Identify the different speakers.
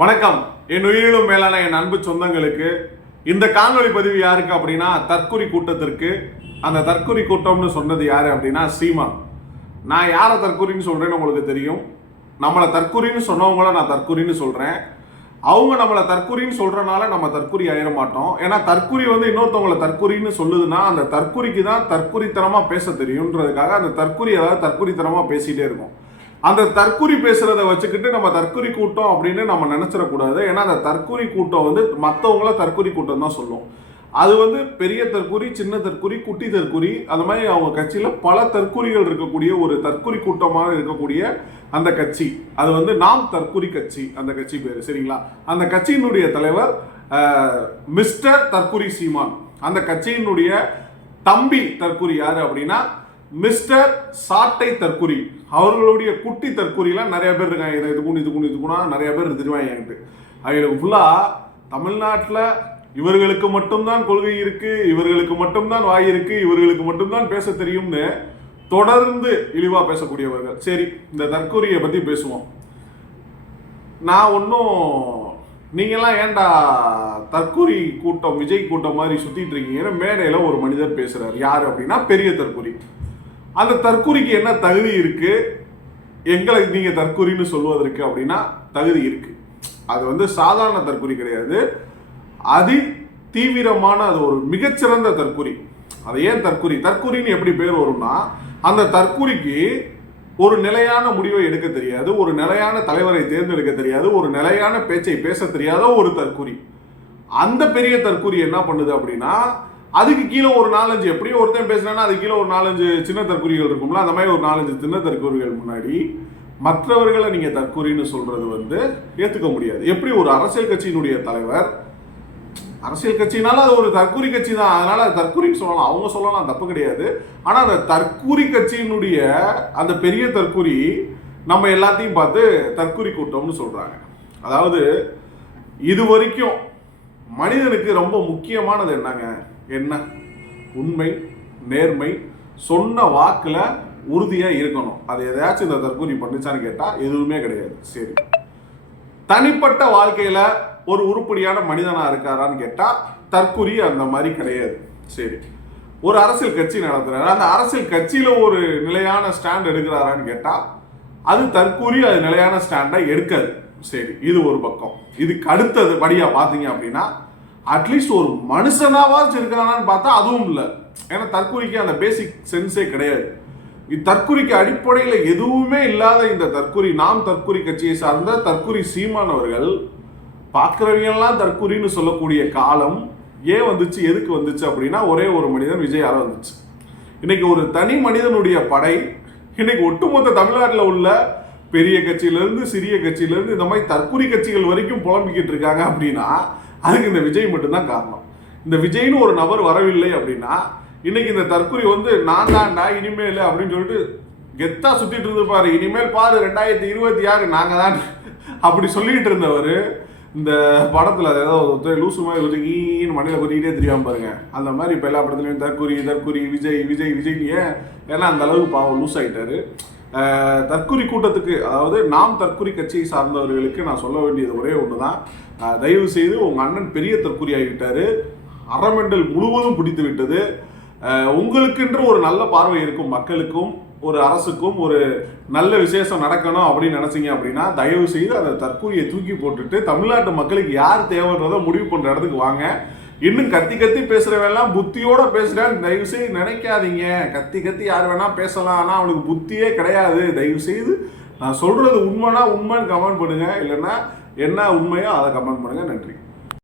Speaker 1: வணக்கம். என் உயிரிலும் மேலான என் அன்பு சொந்தங்களுக்கு இந்த காணொலி பதிவு யாருக்கு அப்படின்னா தற்குறி கூட்டத்திற்கு அந்த தற்குறி கூட்டம்னு சொன்னது யார் அப்படின்னா சீமா நான் யாரை தற்குறின்னு சொல்கிறேன்னு உங்களுக்கு தெரியும். நம்மளை தற்குறின்னு சொன்னவங்கள நான் தற்குறின்னு சொல்கிறேன் அவங்க நம்மளை தற்குறின்னு சொல்கிறனால நம்ம தற்குறி ஆயிட மாட்டோம். ஏன்னா தற்குறி வந்து இன்னொருத்தவங்களை தற்குறின்னு சொல்லுதுன்னா அந்த தற்குறிக்கு தான் தற்குறித்தனமா பேச தெரியுன்றதுக்காக அந்த தற்குறி அதாவது தற்குறித்தனமா பேசிகிட்டே இருக்கும். அந்த தற்குறி பேசுறத வச்சுக்கிட்டு நம்ம தற்குறி கூட்டம் அப்படின்னு நம்ம நினைச்சிடக்கூடாது. ஏன்னா அந்த தற்குறி கூட்டம் வந்து மற்றவங்கள தற்குறி கூட்டம் தான் சொல்லும். அது வந்து பெரிய தற்குறி சின்ன தற்குறி குட்டி தற்குறி அந்த மாதிரி அவங்க கட்சியில் பல தற்குறிகள் இருக்கக்கூடிய ஒரு தற்குறி கூட்டமாக இருக்கக்கூடிய அந்த கட்சி. அது வந்து நாம் தற்குறி கட்சி அந்த கட்சி பேர். சரிங்களா? அந்த கட்சியினுடைய தலைவர் மிஸ்டர் தற்குறி சீமான். அந்த கட்சியினுடைய தம்பி தற்குறி யார் அப்படின்னா மிஸ்டர் சாட்டை தற்குறி அவர்களுடைய குட்டி தற்குறிலாம் நிறைய பேர் இருக்காங்க. இது இதுக்குன்னு இதுக்கும் இதுக்குனா நிறைய பேர் தெரிவாங்க என்கிட்ட. அவங்களுக்கு ஃபுல்லாக தமிழ்நாட்டில் இவர்களுக்கு மட்டும்தான் கொள்கை இருக்கு இவர்களுக்கு மட்டும்தான் வாய் இருக்கு இவர்களுக்கு மட்டும்தான் பேச தெரியும்னு தொடர்ந்து இழிவாக பேசக்கூடியவர்கள். சரி இந்த தற்கொலையை பற்றி பேசுவோம். நான் ஒன்றும் நீங்கள்லாம் ஏன்டா தற்கூரி கூட்டம் விஜய் கூட்டம் மாதிரி சுற்றிட்டு இருக்கீங்கன்னு மேடையில் ஒரு மனிதர் பேசுகிறார் யார் அப்படின்னா பெரிய தற்கூரி அந்த தற்கூறிக்கு என்ன தகுதி இருக்கு? எங்களை நீங்க தற்கூரின்னு சொல்வதற்கு அப்படின்னா தகுதி இருக்கு. அது வந்து சாதாரண தற்கொலை கிடையாது. அதி தீவிரமான அது ஒரு மிகச்சிறந்த தற்குறி அது ஏன் தற்கூரி? தற்கூரின்னு எப்படி பேர் வரும்னா அந்த தற்குறிக்கு ஒரு நிலையான முடிவை எடுக்க தெரியாது ஒரு நிலையான தலைவரை தேர்ந்தெடுக்க தெரியாது ஒரு நிலையான பேச்சை பேச தெரியாத ஒரு தற்கூறி அந்த பெரிய தற்கூறி என்ன பண்ணுது அப்படின்னா அதுக்கு கீழே ஒரு நாலஞ்சு எப்படியும் ஒருத்தன் பேசுனா அது கீழே ஒரு நாலஞ்சு சின்ன தற்குறிகள் இருக்கும்ல? அந்த மாதிரி ஒரு நாலஞ்சு சின்ன தற்குறிகள் முன்னாடி மற்றவர்களை நீங்கள் தற்கூரின்னு சொல்றது வந்து ஏற்றுக்க முடியாது. எப்படி ஒரு அரசியல் கட்சியினுடைய தலைவர் அரசியல் கட்சினால அது ஒரு தற்கூரி கட்சி தான். அதனால அது தற்கூரின்னு சொல்லலாம். அவங்க சொல்லலாம் தப்பு கிடையாது. ஆனால் அந்த தற்கூரி கட்சியினுடைய அந்த பெரிய தற்கூரி நம்ம எல்லாத்தையும் பார்த்து தற்கூரி கூட்டம்னு சொல்கிறாங்க அதாவது இது வரைக்கும் மனிதனுக்கு ரொம்ப முக்கியமானது என்னங்க? என்ன? உண்மை நேர்மை சொன்ன வாக்கில் உறுதியாக இருக்கணும். அது எதாச்சும் இந்த தற்கூரி பண்ணுச்சான்னு கேட்டால் எதுவுமே கிடையாது. சரி. தனிப்பட்ட வாழ்க்கையில் ஒரு உருப்படியான மனிதனாக இருக்காரான்னு கேட்டால் தற்கூரி அந்த மாதிரி கிடையாது. சரி. ஒரு அரசியல் கட்சி நடத்துகிறார் அந்த அரசியல் கட்சியில் ஒரு நிலையான ஸ்டாண்ட் எடுக்கிறாரான்னு கேட்டால் அது தற்கூரி அது நிலையான ஸ்டாண்டை எடுக்காது. சரி. இது ஒரு பக்கம். இதுக்கு அடுத்தது படியாக பார்த்தீங்க அப்படின்னா அட்லீஸ்ட் ஒரு மனுஷனாவாச்சும் இருக்கிறானான்னு பார்த்தா அதுவும் இல்லை. ஏன்னா தற்கொலைக்கு அந்த பேசிக் சென்ஸே கிடையாது. தற்கொலைக்கு அடிப்படையில் எதுவுமே இல்லாத இந்த தற்கொலை நாம் தற்கொலை கட்சியை சார்ந்த தற்கொலை சீமான் அவர்கள் பார்க்குறவங்கெல்லாம் தற்கொலைன்னு சொல்லக்கூடிய காலம் ஏன் வந்துச்சு எதுக்கு வந்துச்சு அப்படின்னா ஒரே ஒரு மனிதன் விஜயால வந்துச்சு. இன்னைக்கு ஒரு தனி மனிதனுடைய படை இன்னைக்கு ஒட்டுமொத்த தமிழ்நாட்டில் உள்ள பெரிய கட்சியிலேருந்து சிறிய கட்சியிலேருந்து இந்த மாதிரி தற்கொலை கட்சிகள் வரைக்கும் புலம்பிக்கிட்டு இருக்காங்க அப்படின்னா அதுக்கு இந்த விஜய் மட்டும்தான் காரணம். இந்த விஜய்னு ஒரு நபர் வரவில்லை அப்படின்னா இன்னைக்கு இந்த தற்கொலை வந்து நான் தான்டா இனிமேல் அப்படின்னு சொல்லிட்டு கெத்தா சுத்திட்டு இருந்திருப்பாரு இனிமேல் பாரு ரெண்டாயிரத்தி இருபத்தி ஆறு நாங்கள் தான் அப்படி சொல்லிட்டு இருந்தவர் இந்த படத்தில் அது ஏதாவது ஒருத்தர் லூசு மாதிரி கொஞ்சம் ஈன்னு மண்ணில் கொட்டிக்கிட்டே தெரியாமல் பாருங்க. அந்த மாதிரி இப்போ எல்லா படத்துலையும் தற்கூரி தற்கூரி விஜய் விஜய் விஜய் ஏன் ஏன்னா அந்த அளவுக்கு பாவம் லூஸ் ஆகிட்டாரு தற்கூரி கூட்டத்துக்கு அதாவது நாம் தற்கூரி கட்சியை சார்ந்தவர்களுக்கு நான் சொல்ல வேண்டியது ஒரே ஒன்று தான் தயவு செய்து உங்கள் அண்ணன் பெரிய தற்கூரி ஆகிவிட்டாரு. அறமெண்டல் முழுவதும் பிடித்து விட்டது உங்களுக்கென்று ஒரு நல்ல பார்வை இருக்கும் மக்களுக்கும். ஒரு அரசுக்கும் ஒரு நல்ல விசேஷம் நடக்கணும் அப்படின்னு நினைச்சிங்க அப்படின்னா தயவு செய்து அந்த தற்கூரியை தூக்கி போட்டுட்டு தமிழ்நாட்டு மக்களுக்கு யார் தேவைன்றதை முடிவு பண்ணுற இடத்துக்கு வாங்க. இன்னும் கத்தி கத்தி பேசுகிறவெல்லாம் புத்தியோட பேசுகிறேன் தயவு செய்து நினைக்காதீங்க. கத்தி கத்தி யார் வேணால் பேசலாம். ஆனால் அவனுக்கு புத்தியே கிடையாது. தயவு செய்து நான் சொல்கிறது உண்மைனா உண்மைன்னு கமெண்ட் பண்ணுங்கள் இல்லைன்னா என்ன உண்மையோ அதை கமெண்ட் பண்ணுங்கள் நன்றி.